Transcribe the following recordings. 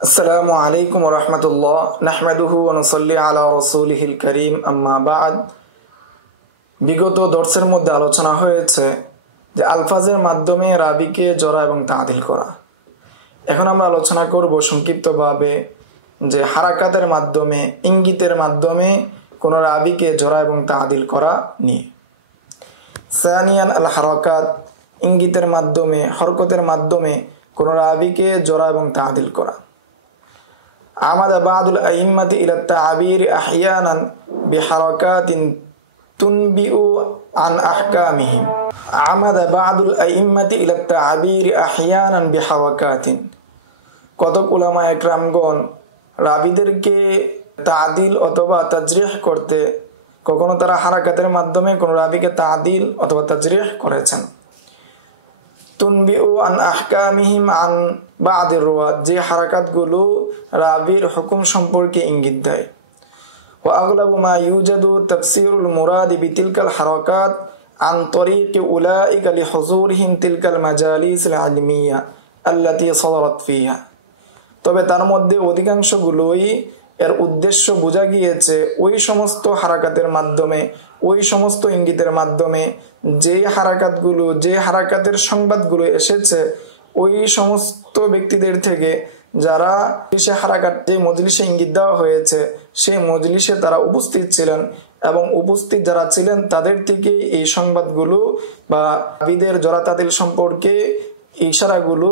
আসসালামু আলাইকুম ওয়া রাহমাতুল্লাহ নাহমাদুহু ওয়া নুসাল্লি আলা রাসূলিহিল কারীম আম্মা বা'দ। বিগত দর্সের মধ্যে আলোচনা হয়েছে যে আলফাজের মাধ্যমে রাবিকে জড়া এবং তা'দিল করা। এখন আমরা আলোচনা করব সংক্ষিপ্তভাবে যে হারাকাতের মাধ্যমে, ইঙ্গিতের মাধ্যমে কোন রাবিকে জড়া এবং তা'দিল করা নিয়ে। সানিয়ান আল হারাকাত, ইঙ্গিতের মাধ্যমে, হরকতের মাধ্যমে কোন রাবিকে জড়া এবং তা'দিল করা। আমাদা বা'দুল আইম্মাতি ইলা তা'বীর আহইয়ানান বিহারাকাতিন তুনবিউ আন আহকামিহিম। আমাদা বা'দুল আইম্মাতি ইলা তা'বীর আহইয়ানান বিহারাকাতিন। কতক উলামা একরামগণ রাবিদেরকে তা'দিল অথবা তাজরিহ করতে কখনো তারা হারাকাতের মাধ্যমে কোন রাবিকে তা'দিল অথবা তাজরিহ করেছেন। তুনবিউ আন আহকামিহিম আন বা'দির রুওয়াত, যে হারাকাতগুলো রাবির হুকুম সম্পর্কে ইঙ্গিত দেয়। ওয়া আগলাবু মা ইউজাদু তাফসীরুল মুরাদ বিতিলকাল হারাকাত আন তরিকি উলাইকা লিহুজুরিহিম তিলকাল মাজালিসিল ইলমিয়া আল্লাতী সাদারাত ফিহা। তবে তার মধ্যে অধিকাংশগুলোই এর উদ্দেশ্য বোঝা গিয়েছে ওই সমস্ত হারাকাতের মাধ্যমে, ওই সমস্ত ইঙ্গিতের মাধ্যমে যে হারাকাতগুলো, যে হারাকাতের সংবাদগুলো এসেছে ওই সমস্ত ব্যক্তিদের থেকে যারা সে হারাকাত, যে মজলিসে ইঙ্গিত দেওয়া হয়েছে সেই মজলিসে তারা উপস্থিত ছিলেন এবং উপস্থিত যারা ছিলেন তাদের থেকে এই সংবাদগুলো বা রাবিদের জড়া তা'দিল সম্পর্কে ইশারাগুলো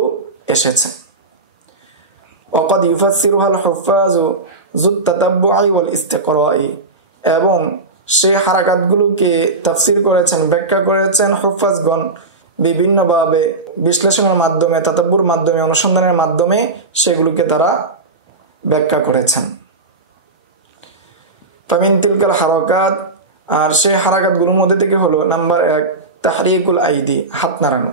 এসেছে। ওয়াকাদ ইউফাসসিরুহাল হুফাযু যুত তাতাব্বুই ওয়াল ইস্তিকরাই, এবং সেই হারাকাতগুলোকে তাফসীর করেছেন, ব্যাখ্যা করেছেন হুফাজগণ বিভিন্নভাবে, বিশ্লেষণের মাধ্যমে, তাতাব্বুর মাধ্যমে, অনুসন্ধানের মাধ্যমে সেগুলোকে তারা ব্যাখ্যা করেছেন। ফামিন তিলকাল হারাকাত, আর সেই হারাকাতগুলোর মধ্যে থেকে হলো নাম্বার 1 তাহরিকুল আইদি, হাত নাড়ানো।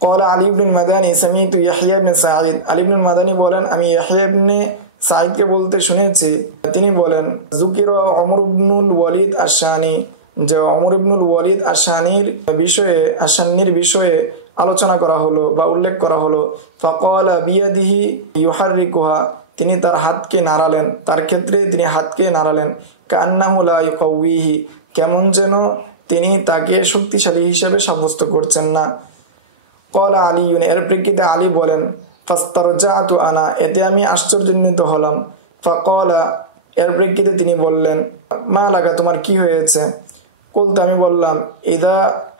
قال علي بن المداني سمعت يحيى بن سعيد, আলী ইবনে মাদানী বলেন আমি ইয়াহইয়া ইবনে সাঈদকে বলতে শুনেছি, তিনি বলেন যুকিরা ওমর ইবনুল ওয়ালিদ আশ-শানি, যে ওমর ইবনুল ওয়ালিদ আশ-শানির বিষয়ে আলোচনা করা হলো বা উল্লেখ করা হলো। ফাকালা বিয়াদিহি ইউহাররিকুহা, তিনি তার হাতকে নাড়ালেন, তার ক্ষেত্রে তিনি হাতকে নাড়ালেন। কান্নাহু লা ইউকাউইহি, কেমন যেন তিনি তাকে শক্তিশালী হিসেবে সাব্যস্ত করছেন না। ক্বালা আলীউন, এর প্রেক্ষিতে আলী বলেন ফাস্তারজাতু আনা, এতে আমি আশ্চর্যান্বিত হলাম। ফাকালা, এর প্রেক্ষিতে তিনি বললেন মা লাকা, তোমার কি হয়েছে? কুলতু, আমি বললাম ইদা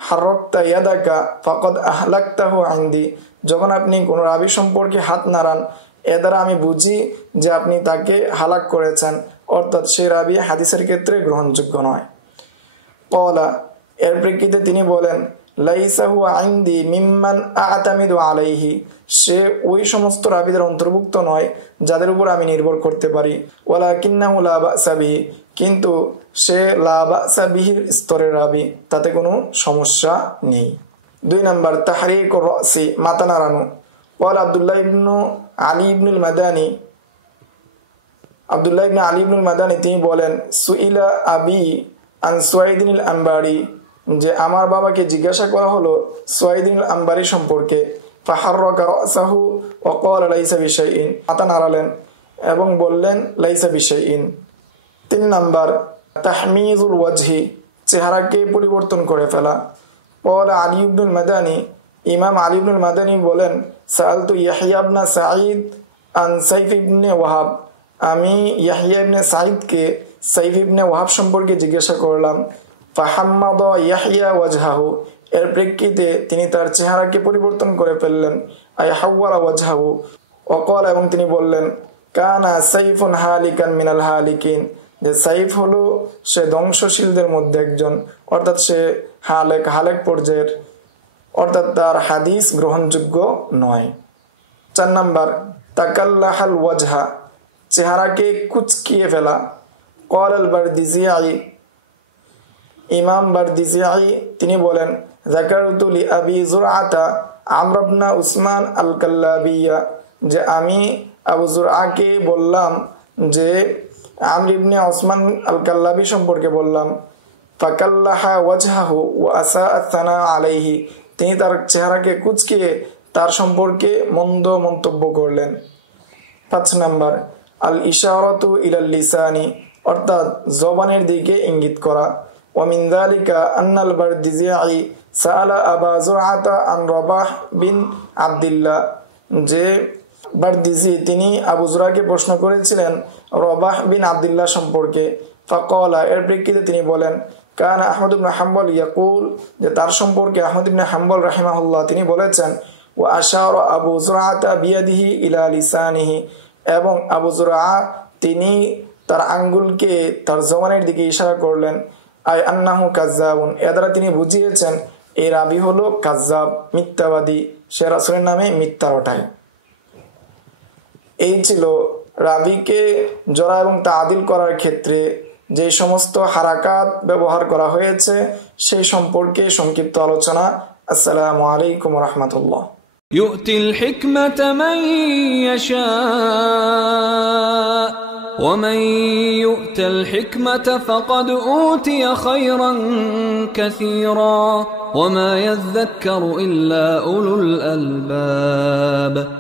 হারাকতা ইয়াদাকা ফাকাদ আহলাকতাহু ইনদি, যখন আপনি কোন রাবি সম্পর্কে হাত নাড়ান এ দ্বারা আমি বুঝি যে আপনি তাকে হালাক করেছেন, অর্থাৎ সেই রাবি হাদিসের ক্ষেত্রে গ্রহণযোগ্য নয়। ক্বালা, এর প্রেক্ষিতে তিনি বলেন লাইসা হুয়া ইনদি মিম্মান আ'তামিদু আলাইহি, সে ওই সমস্ত রাবিদের অন্তর্ভুক্ত নয় যাদের উপর আমি নির্ভর করতে পারি। ওয়ালাকিন্নাহু লা বা'সা বিহি, কিন্তু সে লা বা'সা বিহির স্তরের রাবি, তাতে কোনো সমস্যা নেই। 2 নাম্বার তাহরিকুর রাসি, মাথা নাড়ানো। ক্বালা আব্দুল্লাহ ইবনে আলী ইবনুল মাদানী, তিনি বলেন সুইলা আবি আন সুয়াইদিনিল আনবারি, যে আমার বাবাকে জিজ্ঞাসা করা হলো সুয়াইদিনুল আনবারি সম্পর্কে। ফাহাররাকা রাসাহু ওয়া ক্বালা লাইসা বিশাইইন, মাথা নাড়ালেন এবং বললেন লাইসা বিশাইইন। 3 নাম্বার তাহমিজুল ওয়াজহি, চেহারাকে পরিবর্তন করে ফেলা। ক্বালা আলী ইবনুল মাদানী, ইমাম আলী ইবনুল মাদানী বলেন সাআলতু ইয়াহইয়া ইবনে সাঈদ আন সাইফ ইবনে ওয়াহাব, আমি ইয়াহইয়া ইবনে সাঈদকে সাইফ ইবনে ওয়াহাব সম্পর্কে জিজ্ঞাসা করলাম। ফাহাম্মাদা ইয়াহইয়া ওয়াজহাহু, এর প্রেক্ষিতে তিনি তার চেহারাকে পরিবর্তন করে ফেললেন। আই হাওয়ালা ওয়াজহাহু ওয়া ক্বালা, এবং তিনি বললেন কানা সাইফুন হালিকান মিনাল হালিকিন, যে সাইফ হলো সে ধ্বংসশীলদের মধ্যে একজন, অর্থাৎ সে হালেক পর্যায়ের, অর্থাৎ তার হাদিস গ্রহণযোগ্য নয়। 4 নাম্বার তাকাল্লাহাল ওয়াজহা, চেহারাকে কুচকিয়ে ফেলা। ক্বাল আল বারদিজিয়াই, ইমাম বারদিজিয়াই তিনি বলেন যাকারতু লি আবি যুরআতা আমর ইবনে উসমান আল কাল্লাবিয়া, যে আমি আবু যুরআকে বললাম, যে আমর ইবনে উসমান আল কাল্লাবি সম্পর্কে বললাম। ফাকাল্লাহা ওয়াজহাহু ওয়া আসাআ সানা আলাইহি, তিনি তার চেহারাকে কুচকিয়ে তার সম্পর্কে মন্দ মন্তব্য করলেন। 5 নাম্বার আল ইশারাতু ইলাল লিসানি, অর্থাৎ জবানের দিকে ইঙ্গিত করা। ওয়া মিন যালিকা আন্নাল বারদিজিই সাআলা আবা যুরআতা আন রাবাহ বিন আব্দুল্লাহ, যে বারদিজি তিনি আবু যুরআকে প্রশ্ন করেছিলেন রাবাহ বিন আব্দুল্লাহ সম্পর্কে। ফাকালা, এর প্রেক্ষিতে তিনি বলেন কানা আহমদ ইবনে হাম্বল ইয়াকুল, যে তার সম্পর্কে আহমদ ইবনে হাম্বল রাহিমাহুল্লাহ তিনি বলেছেন ওয়া আশারা আবু যুরআতা বিয়াদিহি ইলা লিসানিহি, এবং আবু যুরআ তিনি তার আঙ্গুলকে তার জবানের দিকে ইশারা করলেন। আই আন্নাহু কাজ্জাবুন, এ দ্বারা তিনি বুঝিয়েছেন এই রাবি হলো কাজ্জাব, মিথ্যাবাদী, সে রাসূলের নামে মিথ্যা রটায়। এই ছিল রাবিকে জরা এবং তাদিল করার ক্ষেত্রে যে সমস্ত হারাকাত ব্যবহার করা হয়েছে সেই সম্পর্কে সংক্ষিপ্ত আলোচনা। আসসালামু আলাইকুম ওয়া রাহমাতুল্লাহ। يؤتي الحكمة من يشاء ومن يؤت الحكمة فقد أوتي خيرا كثيرا وما يذكر إلا أولو الألباب.